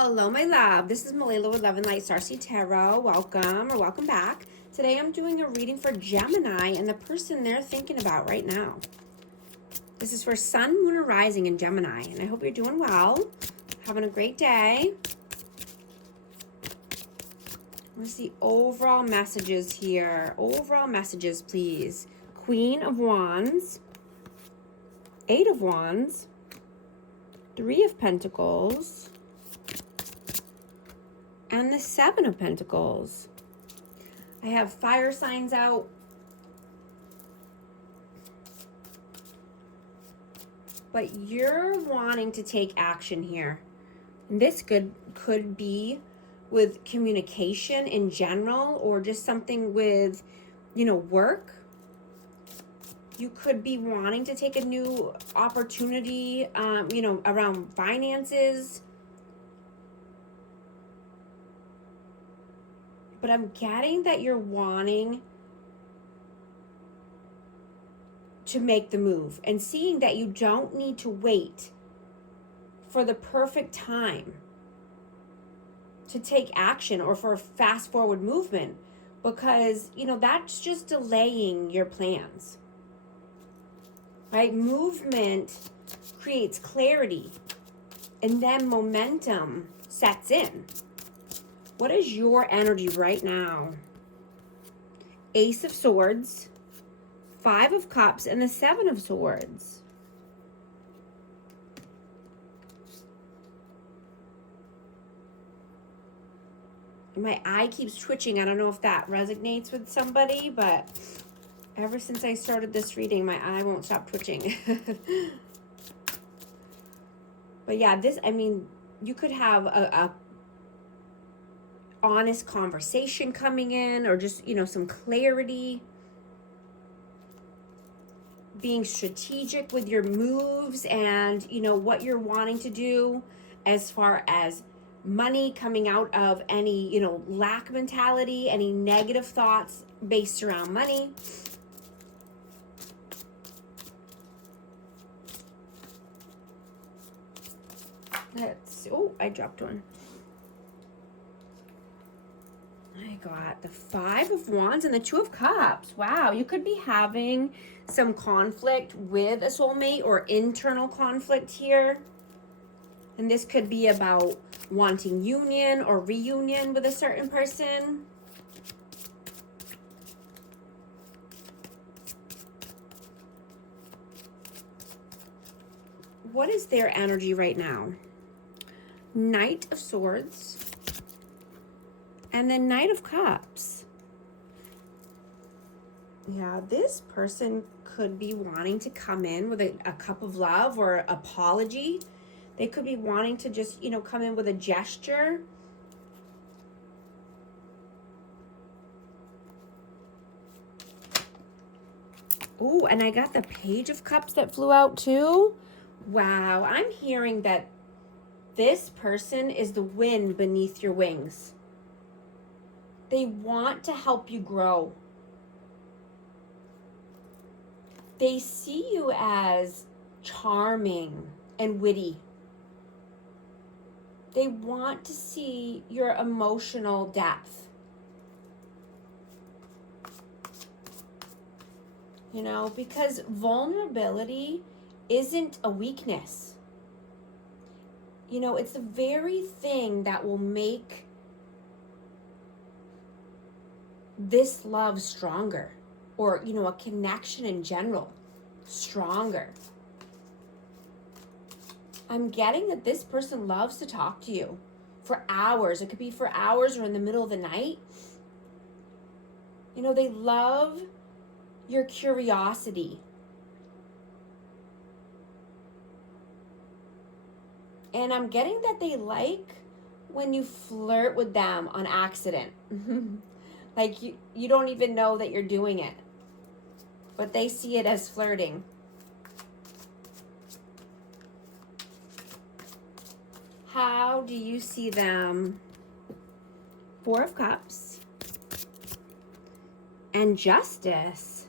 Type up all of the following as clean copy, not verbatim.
Hello, my love. This is Malila with Love and Light Starseed Tarot. Welcome or welcome back. Today I'm doing a reading for Gemini and the person they're thinking about right now. This is for Sun, Moon, or Rising in Gemini, and I hope you're doing well, having a great day. What's the overall messages here? Overall messages, please. Queen of Wands, Eight of Wands, Three of Pentacles, and the Seven of Pentacles. I have fire signs out. But you're wanting to take action here. And this could be with communication in general, or just something with, work. You could be wanting to take a new opportunity, around finances. But I'm getting that you're wanting to make the move and seeing that you don't need to wait for the perfect time to take action or for a fast forward movement, because, that's just delaying your plans, right? Movement creates clarity and then momentum sets in. What is your energy right now? Ace of Swords, Five of Cups, and the Seven of Swords. My eye keeps twitching. I don't know if that resonates with somebody, but ever since I started this reading, my eye won't stop twitching. But yeah, you could have a honest conversation coming in, or just, some clarity. Being strategic with your moves and, what you're wanting to do as far as money coming out of any, lack mentality, any negative thoughts based around money. I dropped one. I got the Five of Wands and the Two of Cups. Wow, you could be having some conflict with a soulmate or internal conflict here. And this could be about wanting union or reunion with a certain person. What is their energy right now? Knight of Swords and the Knight of Cups. Yeah, this person could be wanting to come in with a cup of love or apology. They could be wanting to just, come in with a gesture. Oh, and I got the Page of Cups that flew out too. Wow, I'm hearing that this person is the wind beneath your wings. They want to help you grow. They see you as charming and witty. They want to see your emotional depth. Because vulnerability isn't a weakness. It's the very thing that will make this love stronger, or, a connection in general stronger. I'm getting that this person loves to talk to you for hours. It could be for hours or in the middle of the night. They love your curiosity. And I'm getting that they like when you flirt with them on accident. Like you don't even know that you're doing it, but they see it as flirting. How do you see them? Four of Cups and Justice.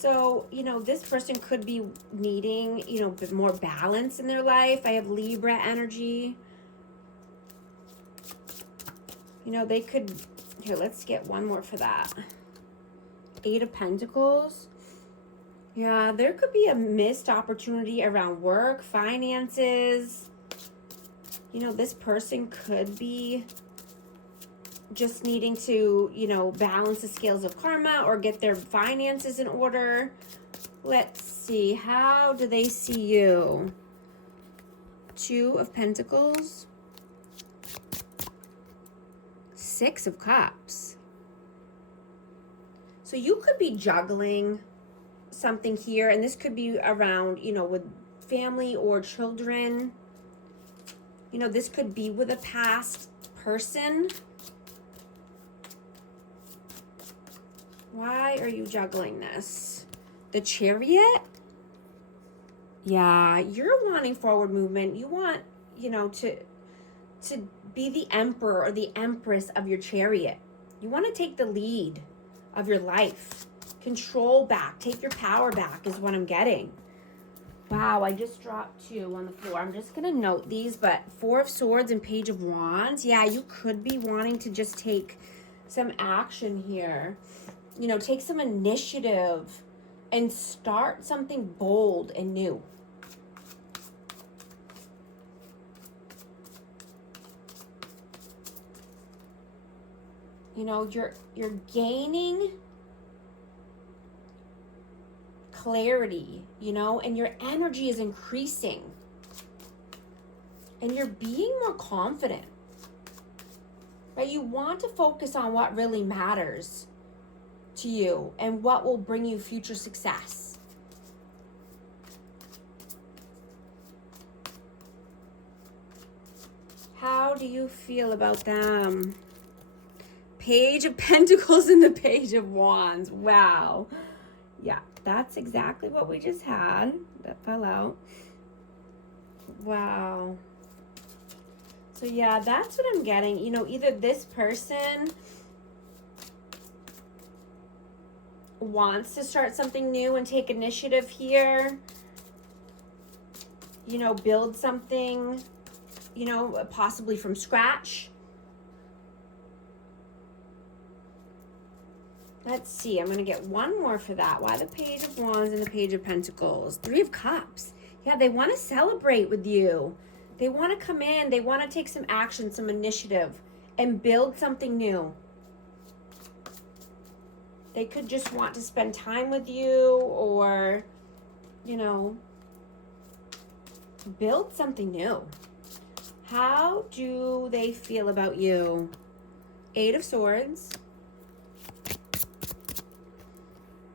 So, this person could be needing, a bit more balance in their life. I have Libra energy. They could, here, let's get one more for that. 8 of Pentacles. Yeah, there could be a missed opportunity around work, finances. This person could be just needing to, balance the scales of karma or get their finances in order. Let's see. How do they see you? 2 of Pentacles. 6 of Cups. So you could be juggling something here, and this could be around, with family or children. This could be with a past person. Why are you juggling this? The Chariot? Yeah, you're wanting forward movement. You want, to be the emperor or the empress of your chariot. You want to take the lead of your life. Control back. Take your power back is what I'm getting. Wow, I just dropped 2 on the floor. I'm just going to note these, but 4 of Swords and Page of Wands. Yeah, you could be wanting to just take some action here. Take some initiative and start something bold and new. You're gaining clarity, and your energy is increasing. And you're being more confident. Right? You want to focus on what really matters to you and what will bring you future success. How do you feel about them? Page of Pentacles and the Page of Wands. Wow. Yeah, that's exactly what we just had. That fell out. Wow. So yeah, that's what I'm getting. Either this person wants to start something new and take initiative here. Build something, possibly from scratch. Let's see. I'm going to get one more for that. Why the Page of Wands and the Page of Pentacles? 3 of Cups. Yeah, they want to celebrate with you. They want to come in. They want to take some action, some initiative, and build something new. They could just want to spend time with you or, build something new. How do they feel about you? 8 of Swords.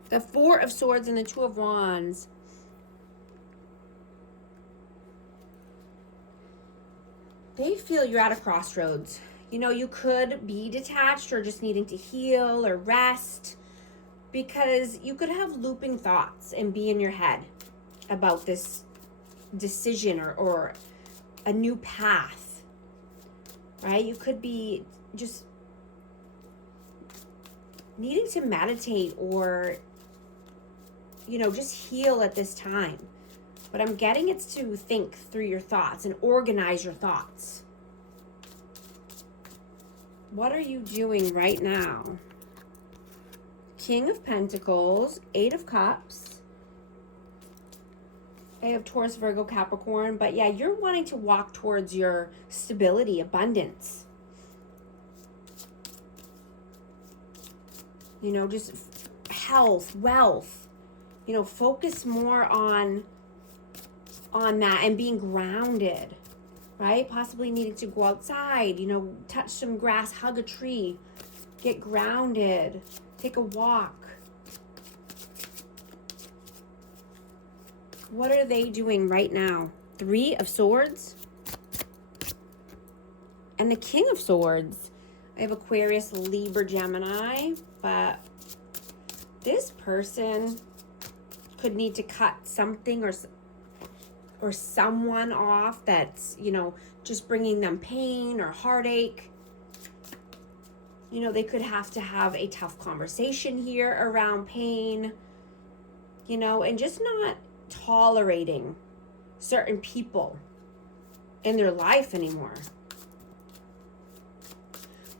The 4 of Swords and the 2 of Wands. They feel you're at a crossroads. You could be detached or just needing to heal or rest, because you could have looping thoughts and be in your head about this decision or a new path, right? You could be just needing to meditate or, just heal at this time. But I'm getting it's to think through your thoughts and organize your thoughts. What are you doing right now? King of Pentacles, 8 of Cups. I have Taurus, Virgo, Capricorn. But yeah, you're wanting to walk towards your stability, abundance. Just health, wealth. Focus more on that and being grounded, right? Possibly needing to go outside, touch some grass, hug a tree, get grounded, take a walk. What are they doing right now? 3 of Swords and the King of Swords. I have Aquarius, Libra, Gemini, but this person could need to cut something or someone off that's, just bringing them pain or heartache. They could have to have a tough conversation here around pain. and just not tolerating certain people in their life anymore.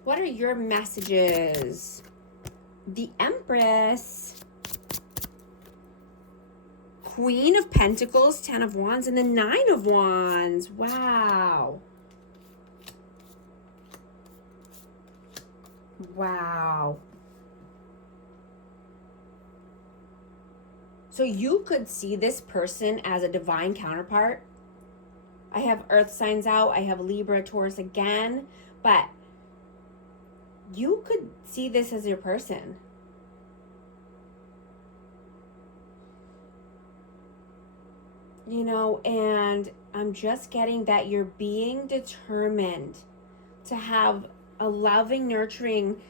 What are your messages? The Empress, Queen of Pentacles, 10 of Wands, and the 9 of Wands. Wow. Wow. So you could see this person as a divine counterpart. I have earth signs out. I have Libra, Taurus again. But you could see this as your person. And I'm just getting that you're being determined to have a loving, nurturing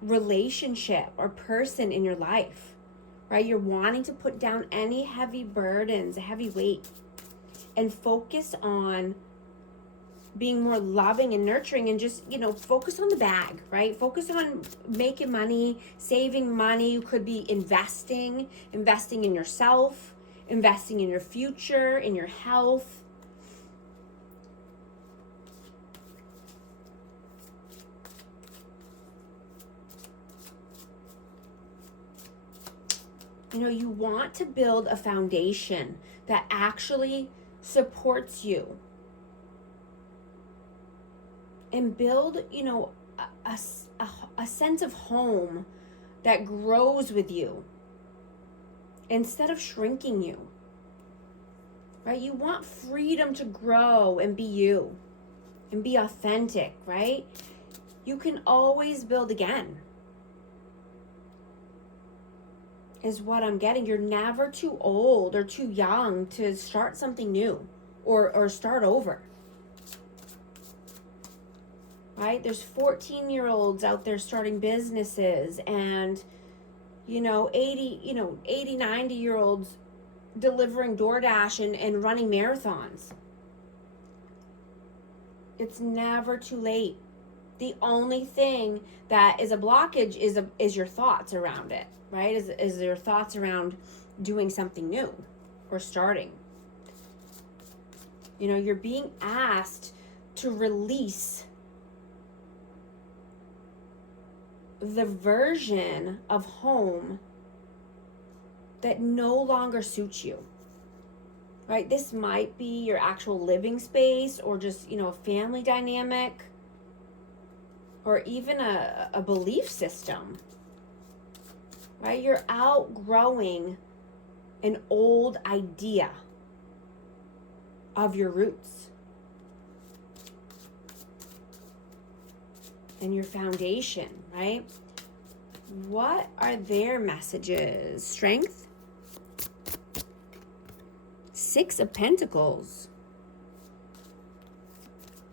relationship or person in your life, right? You're wanting to put down any heavy burdens, a heavy weight, and focus on being more loving and nurturing, and just, focus on the bag, right? Focus on making money, saving money. You could be investing in yourself, investing in your future, in your health. You want to build a foundation that actually supports you, and build, a sense of home that grows with you instead of shrinking you, right? You want freedom to grow and be you and be authentic, right? You can always build again, is what I'm getting. You're never too old or too young to start something new or start over. Right? There's 14-year-olds out there starting businesses, and 80, 90-year-olds delivering DoorDash and running marathons. It's never too late. The only thing that is a blockage is your thoughts around it, right? Is your thoughts around doing something new or starting. You're being asked to release the version of home that no longer suits you, right? This might be your actual living space, or just, a family dynamic, or even a belief system, right? You're outgrowing an old idea of your roots and your foundation, right? What are their messages? Strength. 6 of Pentacles.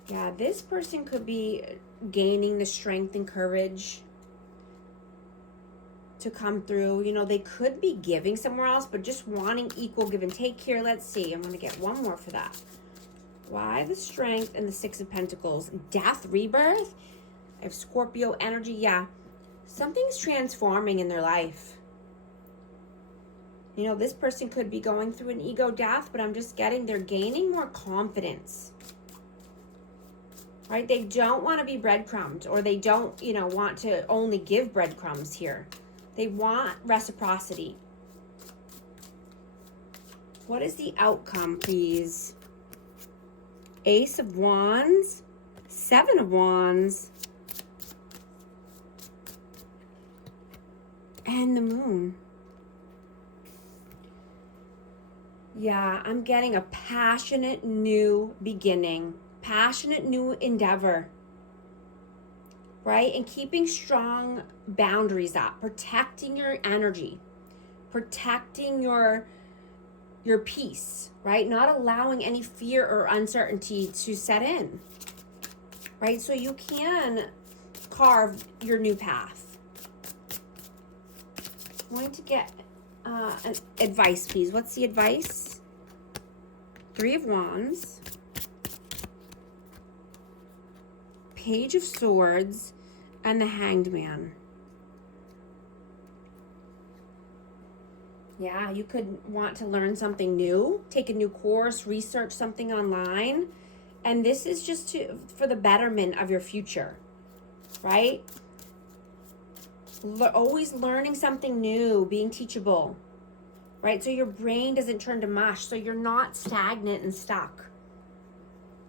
Yeah, this person could be gaining the strength and courage to come through. They could be giving somewhere else, but just wanting equal give and take here. Let's see. I'm going to get one more for that. Why the strength and the 6 of Pentacles? Death, rebirth. I have Scorpio energy. Yeah. Something's transforming in their life. This person could be going through an ego death, but I'm just getting they're gaining more confidence. Right? They don't want to be breadcrumbed, or they don't, want to only give breadcrumbs here. They want reciprocity. What is the outcome, please? Ace of Wands, 7 of Wands, and the Moon. Yeah, I'm getting a passionate new beginning, passionate new endeavor, right? And keeping strong boundaries up, protecting your energy, protecting your peace, right? Not allowing any fear or uncertainty to set in, right? So you can carve your new path. I'm going to get an advice, please. What's the advice? 3 of Wands, Page of Swords, and the Hanged Man. Yeah, you could want to learn something new, take a new course, research something online. And this is just for the betterment of your future, right? Always learning something new, being teachable, right? So your brain doesn't turn to mush, so you're not stagnant and stuck,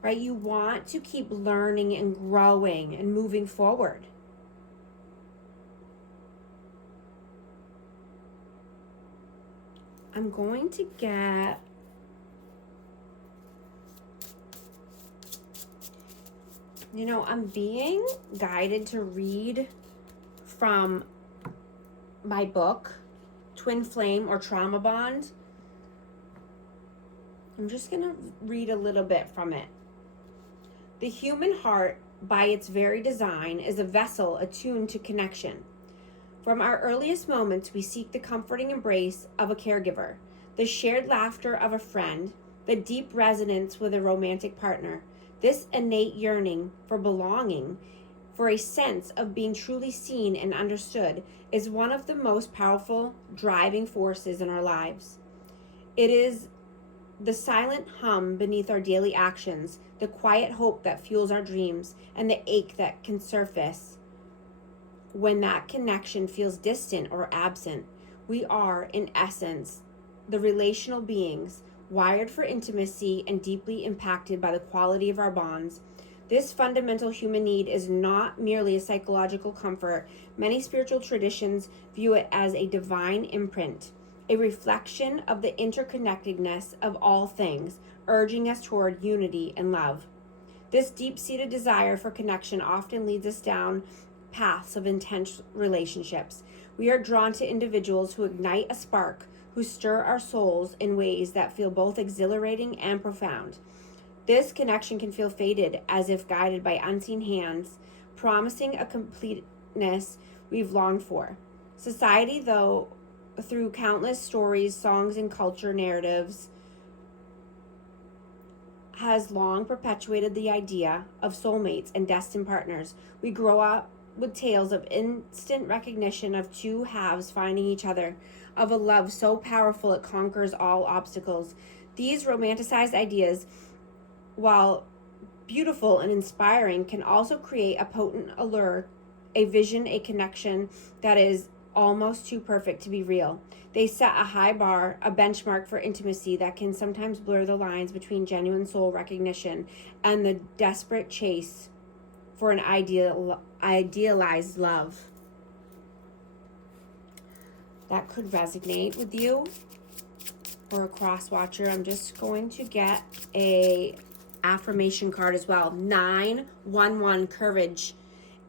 right? You want to keep learning and growing and moving forward. I'm going to get I'm being guided to read from my book, Twin Flame or Trauma Bond. I'm just going to read a little bit from it. The human heart, by its very design, is a vessel attuned to connection. From our earliest moments, we seek the comforting embrace of a caregiver, the shared laughter of a friend, the deep resonance with a romantic partner. This innate yearning for belonging, for a sense of being truly seen and understood, is one of the most powerful driving forces in our lives. It is the silent hum beneath our daily actions, the quiet hope that fuels our dreams, and the ache that can surface when that connection feels distant or absent. We are, in essence, the relational beings, wired for intimacy and deeply impacted by the quality of our bonds. This fundamental human need is not merely a psychological comfort. Many spiritual traditions view it as a divine imprint, a reflection of the interconnectedness of all things, urging us toward unity and love. This deep-seated desire for connection often leads us down paths of intense relationships. We are drawn to individuals who ignite a spark, who stir our souls in ways that feel both exhilarating and profound. This connection can feel faded, as if guided by unseen hands, promising a completeness we've longed for. Society, though, through countless stories, songs, and culture narratives, has long perpetuated the idea of soulmates and destined partners. We grow up with tales of instant recognition of two halves finding each other, of a love so powerful it conquers all obstacles. These romanticized ideas, while beautiful and inspiring, can also create a potent allure, a vision, a connection that is almost too perfect to be real. They set a high bar, a benchmark for intimacy that can sometimes blur the lines between genuine soul recognition and the desperate chase for an idealized love. That could resonate with you or a cross watcher. I'm just going to get a affirmation card as well. 911, courage.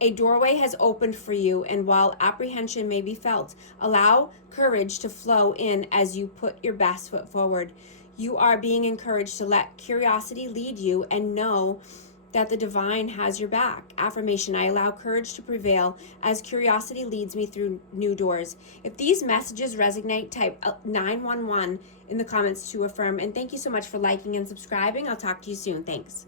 A doorway has opened for you, and while apprehension may be felt, allow courage to flow in as you put your best foot forward. You are being encouraged to let curiosity lead you and know that the divine has your back. Affirmation: I allow courage to prevail as curiosity leads me through new doors. If these messages resonate, type 911 in the comments to affirm. And thank you so much for liking and subscribing. I'll talk to you soon. Thanks.